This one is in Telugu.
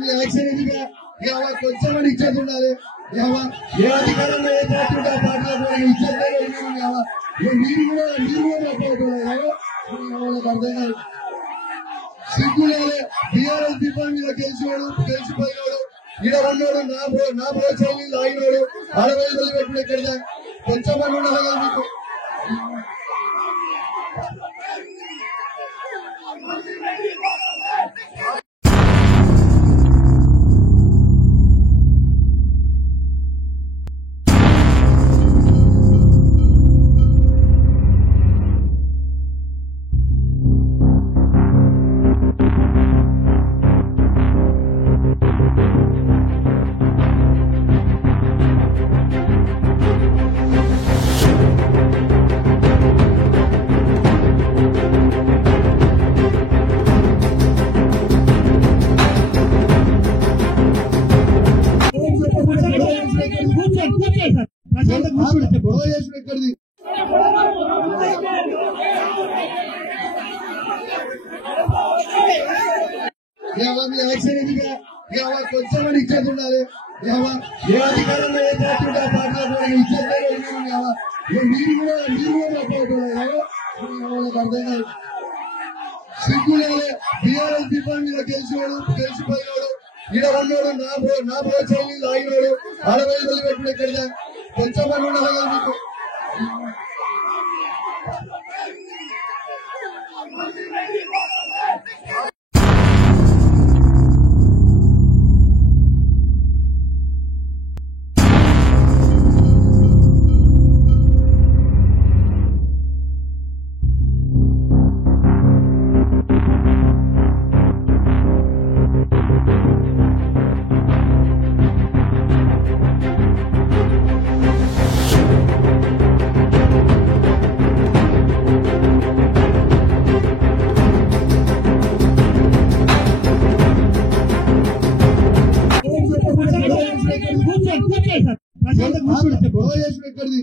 మీ యాక్షన్ ఇదిగా కొంచెం ఇచ్చేది ఉండాలి. ఏ అధికారంలో ఏ పార్టీ ఆ పార్టీలో ఇచ్చేది మీరు కూడా అర్థం కాదు. సిగ్గులే టీఆర్ఎస్ దీపం మీద గెలిచిపోయినాడు. ఈడ ఉన్నాడు నా ప్రోత్సాహం లాగినాడు. 60 రోజులు పెట్టిన ఎక్కడ కొంచెం మంది ఉండాలి కదా మీకు. గొడవ చేసిన ఎక్కడిది మీ యాక్షన్ ఇదిగా కొంచెం ఇచ్చేది ఉండాలి. ఏ అధికారంలో ఏ పార్టీ ఆ పార్టీలో ఇచ్చేది మీరు కూడా అర్థం కాదు. సిగ్గులే టీఆర్ఎస్ దీపం మీద గెలిచిపోయినాడు. ఈడ ఉన్నాడు నా ప్రోత్సాహం లాగినాడు. 60 రోజులు పెట్టిన ఎక్కడ కొంచెం మంది ఉండాలి కదా మీకు. గొడవ చేసిన ఎక్కడిది